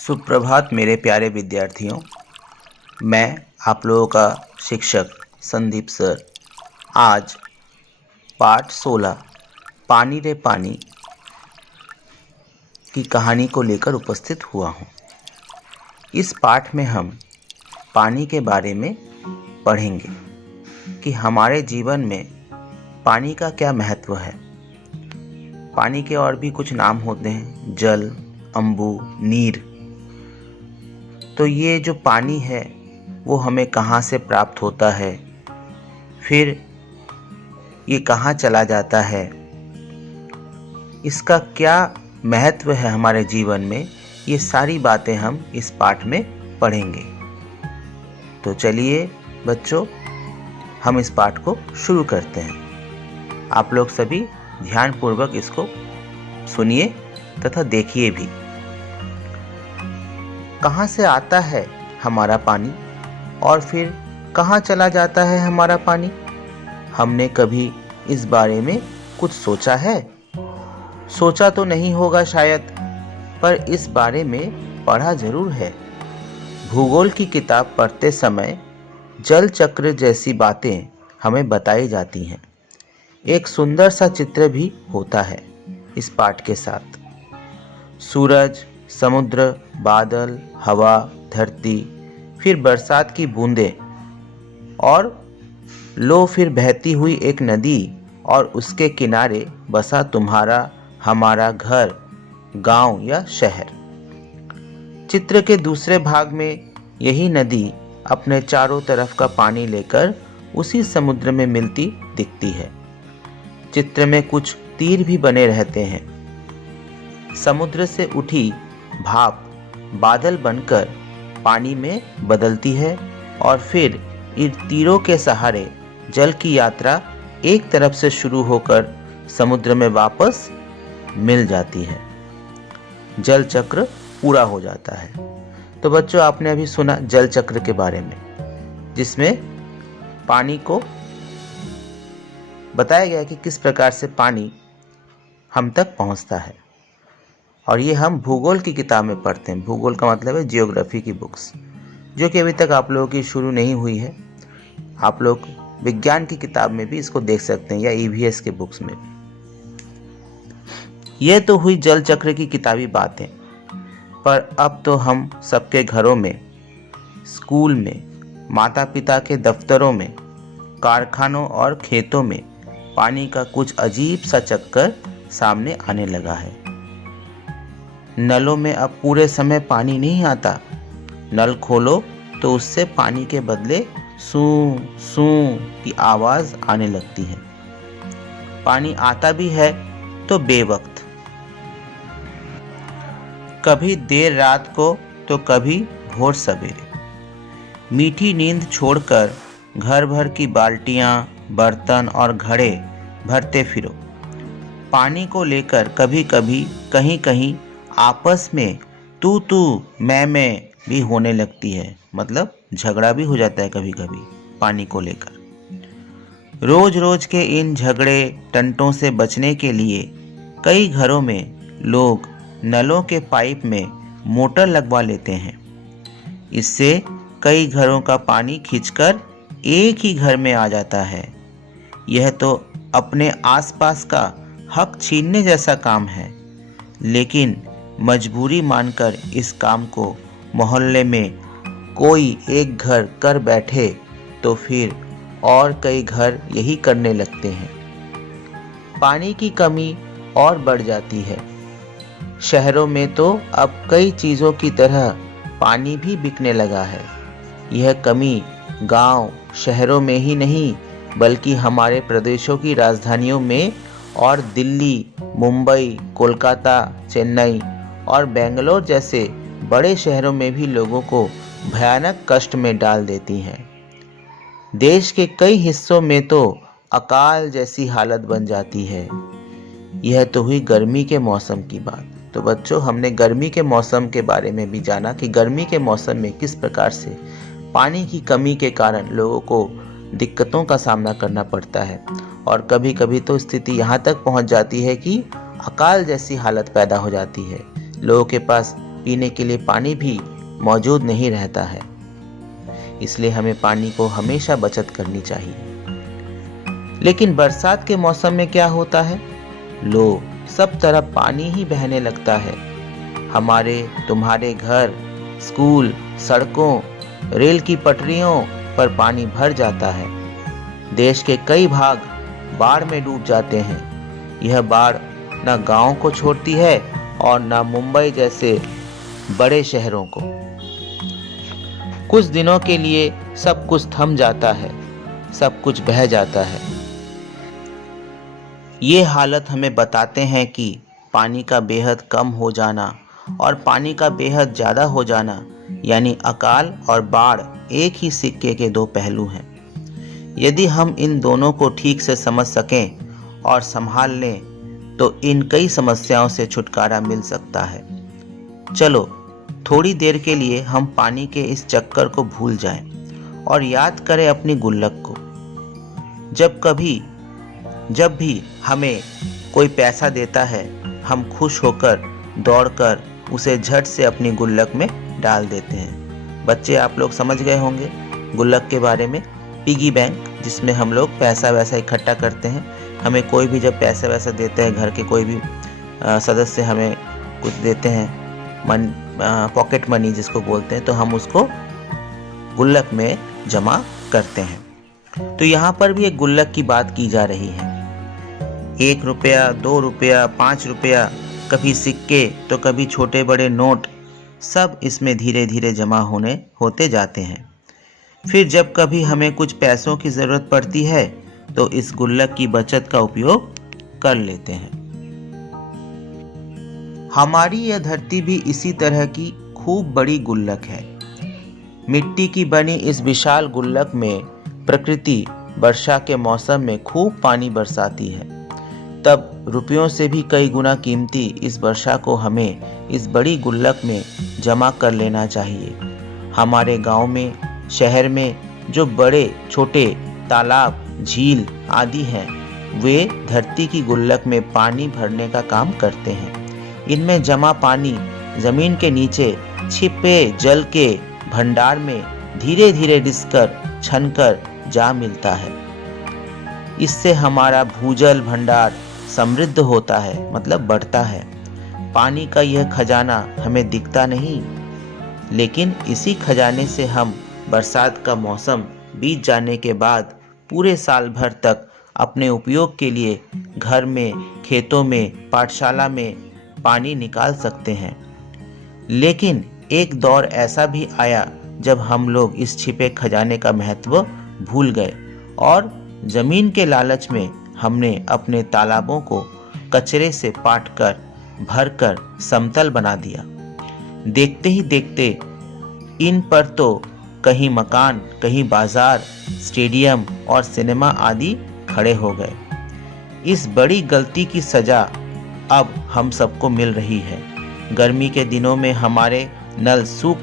सुप्रभात मेरे प्यारे विद्यार्थियों। मैं आप लोगों का शिक्षक संदीप सर आज पाठ 16 पानी रे पानी की कहानी को लेकर उपस्थित हुआ हूँ। इस पाठ में हम पानी के बारे में पढ़ेंगे कि हमारे जीवन में पानी का क्या महत्व है। पानी के और भी कुछ नाम होते हैं, जल, अम्बु, नीर। तो ये जो पानी है वो हमें कहाँ से प्राप्त होता है, फिर ये कहाँ चला जाता है, इसका क्या महत्व है हमारे जीवन में, ये सारी बातें हम इस पाठ में पढ़ेंगे। तो चलिए बच्चों, हम इस पाठ को शुरू करते हैं। आप लोग सभी ध्यानपूर्वक इसको सुनिए तथा देखिए भी। कहाँ से आता है हमारा पानी और फिर कहाँ चला जाता है हमारा पानी? हमने कभी इस बारे में कुछ सोचा है? सोचा तो नहीं होगा शायद, पर इस बारे में पढ़ा जरूर है। भूगोल की किताब पढ़ते समय जल चक्र जैसी बातें हमें बताई जाती हैं। एक सुंदर सा चित्र भी होता है इस पाठ के साथ। सूरज, समुद्र, बादल, हवा, धरती, फिर बरसात की बूंदें और लो फिर बहती हुई एक नदी और उसके किनारे बसा तुम्हारा हमारा घर, गांव या शहर। चित्र के दूसरे भाग में यही नदी अपने चारों तरफ का पानी लेकर उसी समुद्र में मिलती दिखती है। चित्र में कुछ तीर भी बने रहते हैं। समुद्र से उठी भाप बादल बनकर पानी में बदलती है और फिर इन तीरों के सहारे जल की यात्रा एक तरफ से शुरू होकर समुद्र में वापस मिल जाती है। जल चक्र पूरा हो जाता है। तो बच्चों, आपने अभी सुना जल चक्र के बारे में, जिसमें पानी को बताया गया कि किस प्रकार से पानी हम तक पहुंचता है। और ये हम भूगोल की किताब में पढ़ते हैं। भूगोल का मतलब है जियोग्राफी की बुक्स, जो कि अभी तक आप लोगों की शुरू नहीं हुई है। आप लोग विज्ञान की किताब में भी इसको देख सकते हैं या ईवीएस के बुक्स में भी। ये तो हुई जल चक्र की किताबी बातें, पर अब तो हम सबके घरों में, स्कूल में, माता पिता के दफ्तरों में, कारखानों और खेतों में पानी का कुछ अजीब सा चक्कर सामने आने लगा है। नलों में अब पूरे समय पानी नहीं आता। नल खोलो तो उससे पानी के बदले सूं सूं की आवाज आने लगती है। पानी आता भी है तो बेवक्त, कभी देर रात को तो कभी भोर सवेरे। मीठी नींद छोड़कर घर भर की बाल्टियां, बर्तन और घड़े भरते फिरो। पानी को लेकर कभी कभी कहीं कहीं आपस में तू मैं भी होने लगती है। मतलब झगड़ा भी हो जाता है कभी कभी पानी को लेकर। रोज रोज के इन झगड़े टंटों से बचने के लिए कई घरों में लोग नलों के पाइप में मोटर लगवा लेते हैं। इससे कई घरों का पानी खींचकर एक ही घर में आ जाता है। यह तो अपने आसपास का हक छीनने जैसा काम है, लेकिन मजबूरी मानकर इस काम को मोहल्ले में कोई एक घर कर बैठे तो फिर और कई घर यही करने लगते हैं। पानी की कमी और बढ़ जाती है। शहरों में तो अब कई चीज़ों की तरह पानी भी बिकने लगा है। यह कमी गांव, शहरों में ही नहीं बल्कि हमारे प्रदेशों की राजधानियों में और दिल्ली, मुंबई, कोलकाता, चेन्नई और बेंगलोर जैसे बड़े शहरों में भी लोगों को भयानक कष्ट में डाल देती हैं। देश के कई हिस्सों में तो अकाल जैसी हालत बन जाती है। यह तो हुई गर्मी के मौसम की बात। तो बच्चों, हमने गर्मी के मौसम के बारे में भी जाना कि गर्मी के मौसम में किस प्रकार से पानी की कमी के कारण लोगों को दिक्कतों का सामना करना पड़ता है। और कभी कभी तो स्थिति यहाँ तक पहुँच जाती है कि अकाल जैसी हालत पैदा हो जाती है। लोगों के पास पीने के लिए पानी भी मौजूद नहीं रहता है। इसलिए हमें पानी को हमेशा बचत करनी चाहिए। लेकिन बरसात के मौसम में क्या होता है? लो, सब तरफ पानी ही बहने लगता है। हमारे तुम्हारे घर, स्कूल, सड़कों, रेल की पटरियों पर पानी भर जाता है। देश के कई भाग बाढ़ में डूब जाते हैं। यह बाढ़ न गांव को छोड़ती है और न मुंबई जैसे बड़े शहरों को। कुछ दिनों के लिए सब कुछ थम जाता है, सब कुछ बह जाता है। ये हालत हमें बताते हैं कि पानी का बेहद कम हो जाना और पानी का बेहद ज़्यादा हो जाना यानी अकाल और बाढ़ एक ही सिक्के के दो पहलू हैं। यदि हम इन दोनों को ठीक से समझ सकें और संभाल लें तो इन कई समस्याओं से छुटकारा मिल सकता है। चलो थोड़ी देर के लिए हम पानी के इस चक्कर को भूल जाएं और याद करें अपनी गुल्लक को। जब भी हमें कोई पैसा देता है, हम खुश होकर दौड़कर उसे झट से अपनी गुल्लक में डाल देते हैं। बच्चे, आप लोग समझ गए होंगे गुल्लक के बारे में। पिगी बैंक, जिसमें हम लोग पैसा वैसा इकट्ठा करते हैं। हमें कोई भी जब पैसा वैसा देता है, घर के कोई भी सदस्य हमें कुछ देते हैं, पॉकेट मनी जिसको बोलते हैं, तो हम उसको गुल्लक में जमा करते हैं। तो यहाँ पर भी एक गुल्लक की बात की जा रही है। 1 रुपया, 2 रुपया, 5 रुपया, कभी सिक्के तो कभी छोटे बड़े नोट, सब इसमें धीरे धीरे जमा होते जाते हैं। फिर जब कभी हमें कुछ पैसों की ज़रूरत पड़ती है तो इस गुल्लक की बचत का उपयोग कर लेते हैं। हमारी यह धरती भी इसी तरह की खूब बड़ी गुल्लक है। मिट्टी की बनी इस विशाल गुल्लक में प्रकृति वर्षा के मौसम में खूब पानी बरसाती है। तब रुपयों से भी कई गुना कीमती इस वर्षा को हमें इस बड़ी गुल्लक में जमा कर लेना चाहिए। हमारे गांव में, शहर में जो बड़े छोटे तालाब, झील आदि हैं, वे धरती की गुल्लक में पानी भरने का काम करते हैं। इनमें जमा पानी जमीन के नीचे छिपे जल के भंडार में धीरे धीरे रिसकर छनकर जा मिलता है। इससे हमारा भूजल भंडार समृद्ध होता है, मतलब बढ़ता है। पानी का यह खजाना हमें दिखता नहीं, लेकिन इसी खजाने से हम बरसात का मौसम बीत जाने के बाद पूरे साल भर तक अपने उपयोग के लिए घर में, खेतों में, पाठशाला में पानी निकाल सकते हैं। लेकिन एक दौर ऐसा भी आया जब हम लोग इस छिपे खजाने का महत्व भूल गए और जमीन के लालच में हमने अपने तालाबों को कचरे से पाटकर भरकर समतल बना दिया। देखते ही देखते इन पर तो कहीं मकान, कहीं बाजार, स्टेडियम और सिनेमा आदि खड़े हो गए। इस बड़ी गलती की सजा अब हम सबको मिल रही है। गर्मी के दिनों में हमारे नल सूख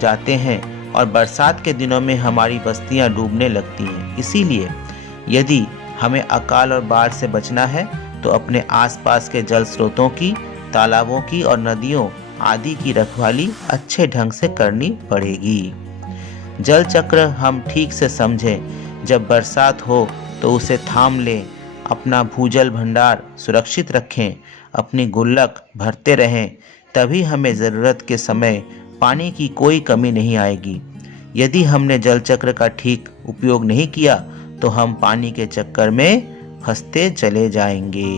जाते हैं और बरसात के दिनों में हमारी बस्तियां डूबने लगती हैं। इसीलिए यदि हमें अकाल और बाढ़ से बचना है तो अपने आसपास के जल स्रोतों की, तालाबों की और नदियों आदि की रखवाली अच्छे ढंग से करनी पड़ेगी। जल चक्र हम ठीक से समझें। जब बरसात हो तो उसे थाम लें, अपना भूजल भंडार सुरक्षित रखें, अपनी गुल्लक भरते रहें, तभी हमें ज़रूरत के समय पानी की कोई कमी नहीं आएगी। यदि हमने जल चक्र का ठीक उपयोग नहीं किया तो हम पानी के चक्कर में फंसते चले जाएंगे।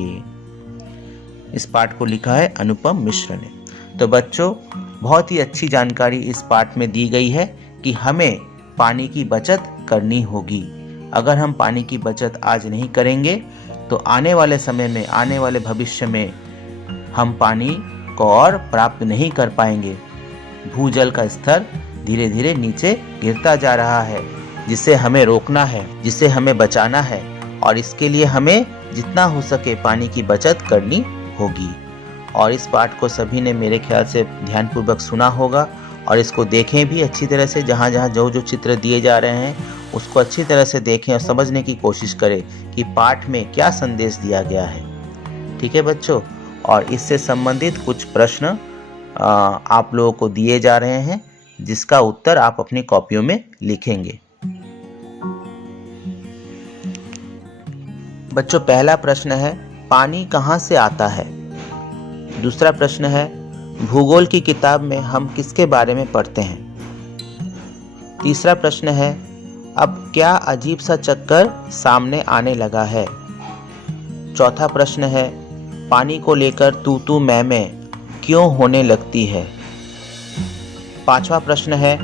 इस पाठ को लिखा है अनुपम मिश्र ने। तो बच्चों, बहुत ही अच्छी जानकारी इस पाठ में दी गई है कि हमें पानी की बचत करनी होगी। अगर हम पानी की बचत आज नहीं करेंगे तो आने वाले समय में, आने वाले भविष्य में हम पानी को और प्राप्त नहीं कर पाएंगे। भूजल का स्तर धीरे धीरे नीचे गिरता जा रहा है, जिसे हमें रोकना है, जिसे हमें बचाना है और इसके लिए हमें जितना हो सके पानी की बचत करनी होगी। और इस पाठ को सभी ने मेरे ख्याल से ध्यानपूर्वक सुना होगा और इसको देखें भी अच्छी तरह से। जहाँ जहाँ जो जो चित्र दिए जा रहे हैं उसको अच्छी तरह से देखें और समझने की कोशिश करें कि पाठ में क्या संदेश दिया गया है। ठीक है बच्चों, और इससे संबंधित कुछ प्रश्न आप लोगों को दिए जा रहे हैं, जिसका उत्तर आप अपनी कॉपियों में लिखेंगे। बच्चों, पहला प्रश्न है पानी कहाँ से आता है। दूसरा प्रश्न है भूगोल की किताब में हम किसके बारे में पढ़ते हैं। तीसरा प्रश्न है अब क्या अजीब सा चक्कर सामने आने लगा है। चौथा प्रश्न है पानी को लेकर तू तू मैं क्यों होने लगती है। पांचवा प्रश्न है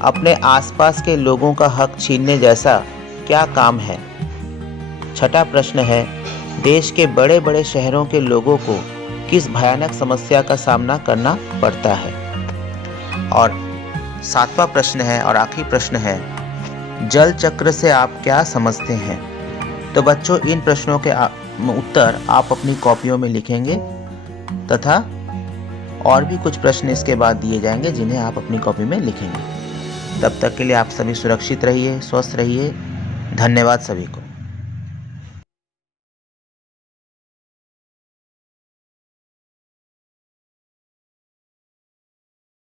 अपने आसपास के लोगों का हक छीनने जैसा क्या काम है। छठा प्रश्न है देश के बड़े बड़े शहरों के लोगों को किस भयानक समस्या का सामना करना पड़ता है। और सातवां प्रश्न है और आखिरी प्रश्न है जल चक्र से आप क्या समझते हैं। तो बच्चों, इन प्रश्नों के उत्तर आप अपनी कॉपियों में लिखेंगे तथा और भी कुछ प्रश्न इसके बाद दिए जाएंगे जिन्हें आप अपनी कॉपी में लिखेंगे। तब तक के लिए आप सभी सुरक्षित रहिए, स्वस्थ रहिए। धन्यवाद सभी को।